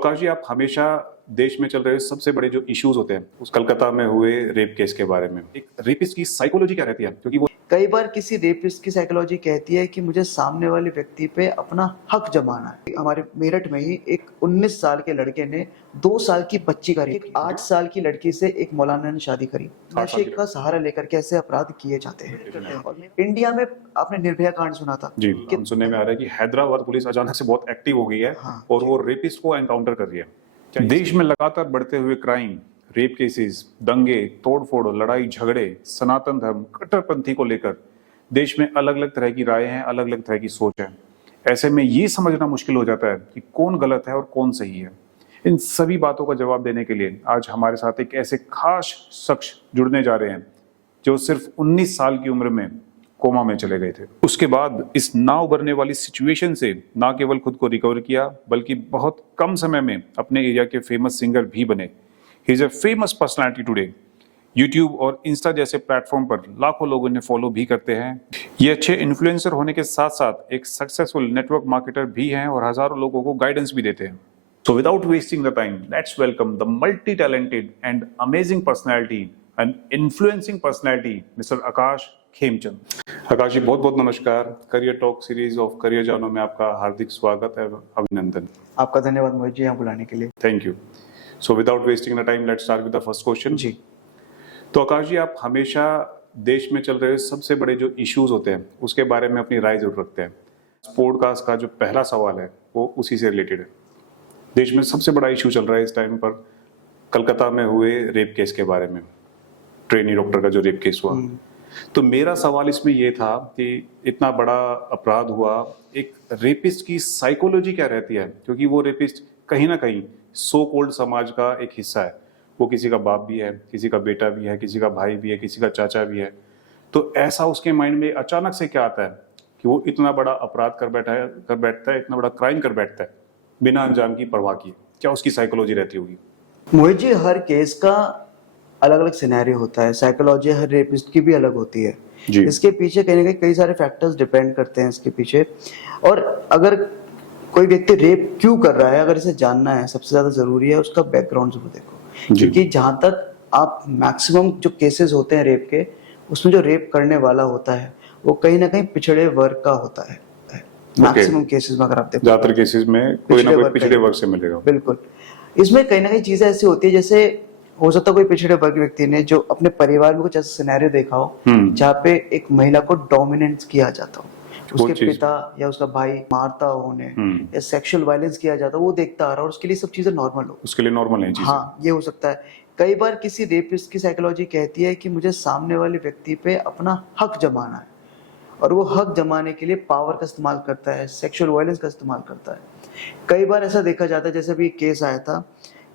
प्रकाश जी, आप हमेशा देश में चल रहे सबसे बड़े जो इश्यूज होते हैं उस कलकत्ता में हुए रेप केस के बारे में, एक रेपिस्ट की साइकोलॉजी क्या रहती है? क्योंकि वो कई बार किसी रेपिस्ट की साइकोलॉजी कहती है कि मुझे सामने वाले व्यक्ति पे अपना हक जमाना है। हमारे मेरठ में ही एक 19 साल के लड़के ने 2 साल की बच्ची का रेप, 8 साल की लड़की से एक मौलाना ने शादी करी। नशे का सहारा लेकर कैसे अपराध किए जाते हैं। और इंडिया में आपने निर्भया कांड सुना था जी, हम सुनने में आ रहा है कि हैदराबाद पुलिस अचानक से बहुत एक्टिव हो गई है और वो रेपिस्ट को एनकाउंटर कर रही है। देश में लगातार बढ़ते हुए क्राइम, रेप केसेस, दंगे, तोड़फोड़, लड़ाई झगड़े, सनातन धर्म, कट्टरपंथी को लेकर देश में अलग अलग तरह की राय हैं, अलग अलग तरह की सोच है। ऐसे में ये समझना मुश्किल हो जाता है कि कौन गलत है और कौन सही है। इन सभी बातों का जवाब देने के लिए आज हमारे साथ एक ऐसे खास शख्स जुड़ने जा रहे हैं जो सिर्फ 19 साल की उम्र में कोमा में चले गए थे। उसके बाद इस नाव भरने वाली सिचुएशन से ना केवल खुद को रिकवर किया बल्कि बहुत कम समय में अपने एरिया के फेमस सिंगर भी बने। He is a famous personality today. YouTube और इंस्टा जैसे प्लेटफॉर्म पर लाखों लोग इन्हें फॉलो भी करते हैं। ये अच्छे इन्फ्लुएंसर होने के साथ साथ एक सक्सेसफुल नेटवर्क मार्केटर भी हैं और हजारों लोगों को गाइडेंस भी देते हैं। So without wasting the time, let's welcome the multi-talented and amazing personality and influencing personality, Mr. आकाश खेमचंद। आकाश जी, बहुत बहुत नमस्कार। Career talk series of career जानो में आपका हार्दिक स्वागत है, अभिनंदन। आपका धन्यवाद मोहित जी यहाँ बुलाने के लिए। Thank you. So without wasting the time, let's start with the first question. जी, तो आकाश जी, आप हमेशा देश में चल रहे सबसे बड़े जो इश्यूज होते हैं उसके बारे में अपनी राय जरूर रखते हैं। पॉडकास्ट का जो पहला सवाल है वो उसी से रिलेटेड है। देश में सबसे बड़ा इशू चल रहा है इस टाइम पर कलकत्ता में हुए रेप केस के बारे में, ट्रेनी डॉक्टर का जो रेप केस हुआ। तो मेरा सवाल इसमें यह था कि इतना बड़ा अपराध हुआ, एक रेपिस्ट की साइकोलॉजी क्या रहती है? क्योंकि वो रेपिस्ट कहीं ना कहीं सो कॉल्ड समाज का एक हिस्सा है। वो किसी का बाप भी है, किसी का बेटा भी है, किसी का भाई भी है, किसी का चाचा भी है। तो ऐसा उसके माइंड में अचानक से क्या आता है कि वो इतना बड़ा अपराध कर बैठता है, इतना बड़ा क्राइम कर बैठता है बिना अंजाम की परवाह किए? क्या उसकी साइकोलॉजी रहती होगी? मोहित जी हर केस का अलग अलग सिनेरियो होता है। साइकोलॉजी हर रेपिस्ट की भी अलग होती है जी। इसके पीछे कहीं ना कहीं कई सारे फैक्टर्स डिपेंड करते हैं इसके पीछे। और अगर कोई व्यक्ति रेप क्यों कर रहा है, अगर इसे जानना है, सबसे ज्यादा जरूरी है उसका बैकग्राउंड जरूर देखो। क्योंकि जहां तक आप मैक्सिमम जो केसेस होते हैं रेप के, उसमें जो रेप करने वाला होता है वो कहीं ना कहीं पिछड़े वर्ग का होता है। मैक्सिमम केसेस में अगर आप देखो, ज्यादातर केसेस में कोई ना कोई पिछड़े वर्ग से मिलेगा। बिल्कुल। इसमें कहीं ना कहीं चीजें ऐसी होती है, जैसे हो सकता है कोई पिछड़े वर्ग व्यक्ति ने जो अपने परिवार में कुछ ऐसा सिनेरियो देखा हो जहाँ पे एक महिला को डोमिनेट किया जाता हो, उसके पिता या उसका भाई मारता हो उन्हें, या सेक्सुअल वायलेंस किया जाता हो, वो देखता आ रहा है और उसके लिए सब चीजें नॉर्मल हो, उसके लिए नॉर्मल है चीजें। हाँ, ये हो सकता है। कई बार किसी रेपिस्ट की साइकोलॉजी कहती है कि मुझे सामने वाले व्यक्ति पे अपना हक जमाना है, और वो हक जमाने के लिए पावर का इस्तेमाल करता है, सेक्सुअल वायलेंस का इस्तेमाल करता है। कई बार ऐसा देखा जाता है, जैसे अभी एक केस आया था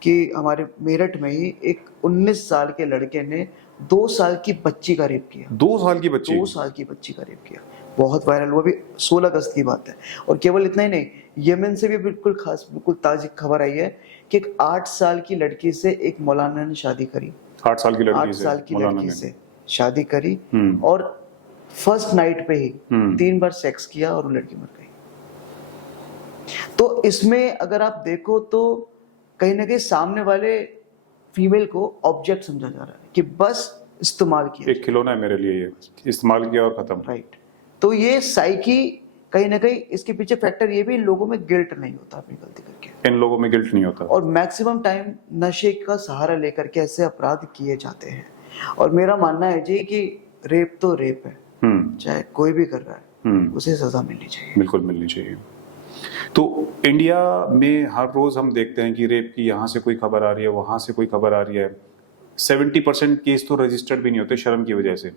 कि हमारे मेरठ में ही एक 19 साल के लड़के ने 2 साल की बच्ची का रेप किया। 2 साल की बच्ची? 2 साल की बच्ची का रेप किया, बहुत वायरल हुआ। भी 16 अगस्त की बात है। और केवल इतना ही नहीं, यमन से भी बिल्कुल खास, बिल्कुल ताजी खबर आई है कि एक 8 साल की लड़की से एक मौलाना ने शादी करी। 8 साल की लड़की 8 साल की लड़की से शादी करी और फर्स्ट नाइट पे ही 3 बार सेक्स किया और वो लड़की मर गई। तो इसमें अगर आप देखो तो कहीं ना कहीं सामने वाले फीमेल को ऑब्जेक्ट समझा जा रहा है कि बस इस्तेमाल किया, एक खिलौना है मेरे लिए, ये इस्तेमाल किया और खत्म। राइट। तो ये साइकी कहीं ना कहीं इसके पीछे फैक्टर ये भी, इन लोगों में गिल्ट नहीं होता अपनी गलती करके। इन लोगों में गिल्ट नहीं होता और मैक्सिमम टाइम नशे का सहारा लेकर के ऐसे अपराध किए जाते हैं। और मेरा मानना है जी कि रेप तो रेप है, चाहे कोई भी कर रहा है, उसे सजा मिलनी चाहिए। बिल्कुल मिलनी चाहिए। तो इंडिया में हर रोज हम देखते हैं कि रेप की यहाँ से कोई खबर आ रही है, वहां से कोई खबर आ रही है। 70% केस तो रजिस्टर्ड भी नहीं होते शर्म की वजह से।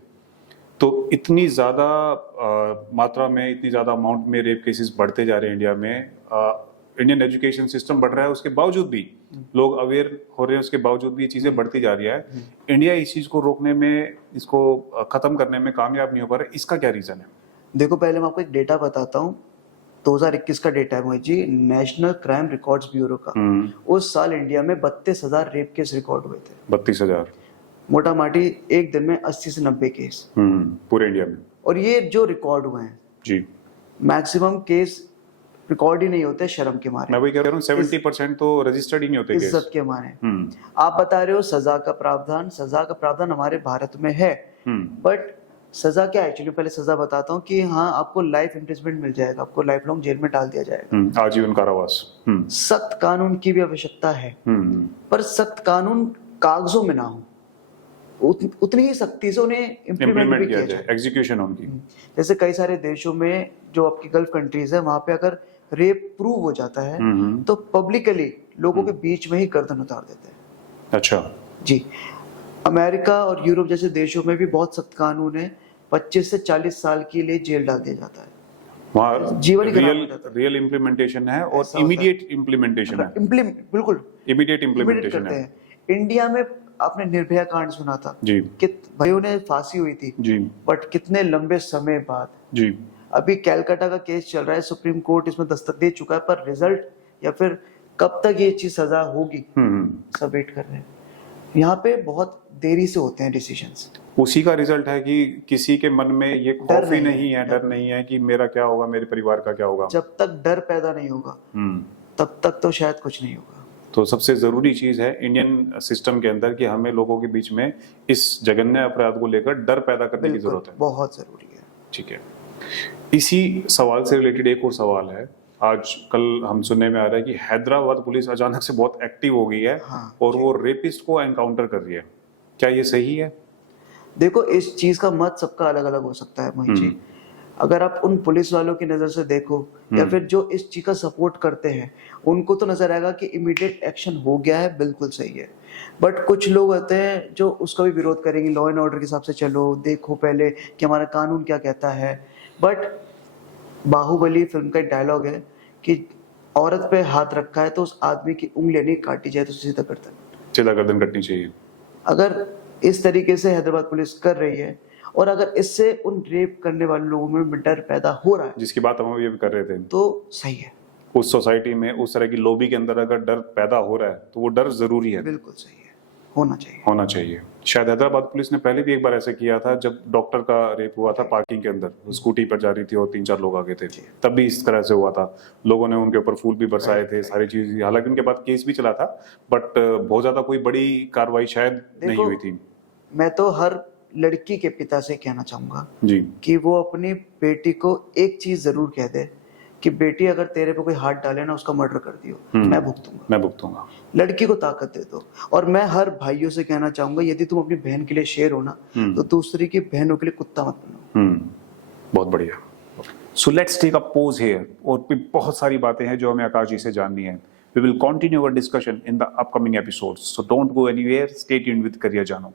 तो इतनी ज्यादा मात्रा में, इतनी ज्यादा अमाउंट में रेप केसेस बढ़ते जा रहे हैं इंडिया में। इंडियन एजुकेशन सिस्टम बढ़ रहा है, उसके बावजूद भी लोग अवेयर हो रहे हैं, उसके बावजूद भी ये चीजें बढ़ती जा रही है। इंडिया इस चीज को रोकने में, इसको खत्म करने में कामयाब नहीं हो पा रहा है। इसका क्या रीजन है? देखो, पहले मैं आपको एक डेटा बताता हूँ। 2021 का डेटा है Mohit ji, national crime records bureau का। उस साल इंडिया में 32,000 रेप केस रिकॉर्ड हुए थे। 32,000? मोटा माटी एक दिन में 80 से 90 केस पूरे इंडिया में। और ये जो रिकॉर्ड हुए हैं जी, मैक्सिमम केस रिकॉर्ड ही नहीं होते शर्म के मारे, मैं वही कह रहा हूँ 70% तो रजिस्टर्ड ही नहीं होते केस। इज्जत के मारे। आप बता रहे हो सजा का प्रावधान हमारे भारत में है, बट सजा क्या है एक्चुअली, पहले सजा बताता हूँ कि हाँ आपको लाइफ इम्प्रिजमेंट मिल जाएगा, आपको लाइफ लॉन्ग जेल में डाल दिया जाएगा, आजीवन कारावास। सख्त कानून की भी आवश्यकता है, पर सख्त कानून कागजों में ना हो, उतनी ही सख्ती से उन्हें इम्प्लीमेंट भी किया जाए, एग्जीक्यूशन उनकी। जैसे कई सारे देशों में जो आपकी गल्फ कंट्रीज है, वहां पे अगर रेप प्रूव हो जाता है तो पब्लिकली लोगों के बीच में ही गर्दन उतार देते हैं। अच्छा जी, अमेरिका और यूरोप जैसे देशों में भी बहुत सख्त कानून है, 25 से 40 साल के लिए जेल डाल दिया जाता है, वहाँ जीवन ही खराब हो जाता है। रियल इम्प्लीमेंटेशन है और ऐसा होता है। इमीडिएट इम्प्लीमेंटेशन है, बिल्कुल इमीडिएट इमीडिएट इम्प्लीमेंटेशन करते है। हैं। इंडिया में आपने निर्भया कांड सुना था जी कि भाइयों ने फांसी हुई थी, जी बट कितने लंबे समय बाद। जी। अभी कैलकाटा का केस चल रहा है, सुप्रीम कोर्ट इसमें दस्तक दे चुका है, पर रिजल्ट या फिर कब तक ये चीज सजा होगी सब वेट कर रहे हैं। यहाँ पे बहुत देरी से होते हैं डिसीजंस। उसी का रिजल्ट है कि किसी के मन में ये खौफ ही नहीं है, डर डर नहीं है कि मेरा क्या होगा, मेरे परिवार का क्या होगा। जब तक डर पैदा नहीं होगा तब तक तो शायद कुछ नहीं होगा। तो सबसे जरूरी चीज है इंडियन सिस्टम के अंदर कि हमें लोगों के बीच में इस जघन्य अपराध को लेकर डर पैदा करने की जरूरत है। बहुत जरूरी है। ठीक है, इसी सवाल से रिलेटेड एक और सवाल है। आज कल हम सुनने में आ रहा है कि हैदराबाद पुलिस अचानक से बहुत एक्टिव हो गई है और वो रेपिस्ट को एनकाउंटर कर रही है, क्या ये सही है? देखो, इस चीज का मत सबका अलग अलग हो सकता है मोहित जी। अगर आप उन पुलिस वालों की नजर से देखो या फिर जो इस चीज का सपोर्ट करते हैं, उनको तो नजर आएगा कि इमीडिएट एक्शन हो गया है, बिल्कुल सही है। बट कुछ लोग होते हैं जो उसका भी विरोध करेंगे, लॉ एंड ऑर्डर के हिसाब से चलो, देखो पहले कि हमारा कानून क्या कहता है। बट बाहुबली फिल्म का एक डायलॉग है कि औरत पे हाथ रखा है तो उस आदमी की उंगलियां नहीं काटी जाए तो सीधा गर्दन कटनी चाहिए। अगर इस तरीके से हैदराबाद पुलिस कर रही है और अगर इससे उन रेप करने वाले लोगों में डर पैदा हो रहा है, जिसकी बात हम ये भी कर रहे थे, तो सही है। उस सोसाइटी में उस तरह की लॉबी के अंदर अगर डर पैदा हो रहा है तो वो डर जरूरी है, बिल्कुल सही है, होना चाहिए। शायद हैदराबाद पुलिस ने पहले भी एक बार ऐसा किया था जब डॉक्टर का रेप हुआ था पार्किंग के अंदर, वो स्कूटी पर जा रही थी और 3-4 लोग आगे थे, तब भी इस तरह से हुआ था। लोगों ने उनके ऊपर फूल भी बरसाए थे, सारी चीज, हालांकि उनके बाद केस भी चला था, बट बहुत ज्यादा कोई बड़ी कार्रवाई शायद नहीं हुई थी। मैं तो हर लड़की के पिता से कहना चाहूंगा जी कि वो अपनी बेटी को एक चीज जरूर कह दे कि बेटी अगर तेरे पे कोई हाथ डाले ना, उसका मर्डर कर दियो, मैं भुगतूंगा। लड़की को ताकत दे दो। और मैं हर भाइयों से कहना चाहूंगा, यदि तुम अपनी बहन के लिए शेर हो ना, तो दूसरी की बहनों के लिए कुत्ता मत बनो। बहुत बढ़िया। So let's take a pause here. और भी बहुत सारी बातें हैं जो हमें आकाश जी से जाननी है। We will continue our discussion in the upcoming episodes. So don't go anywhere. Stay tuned with Career Jano.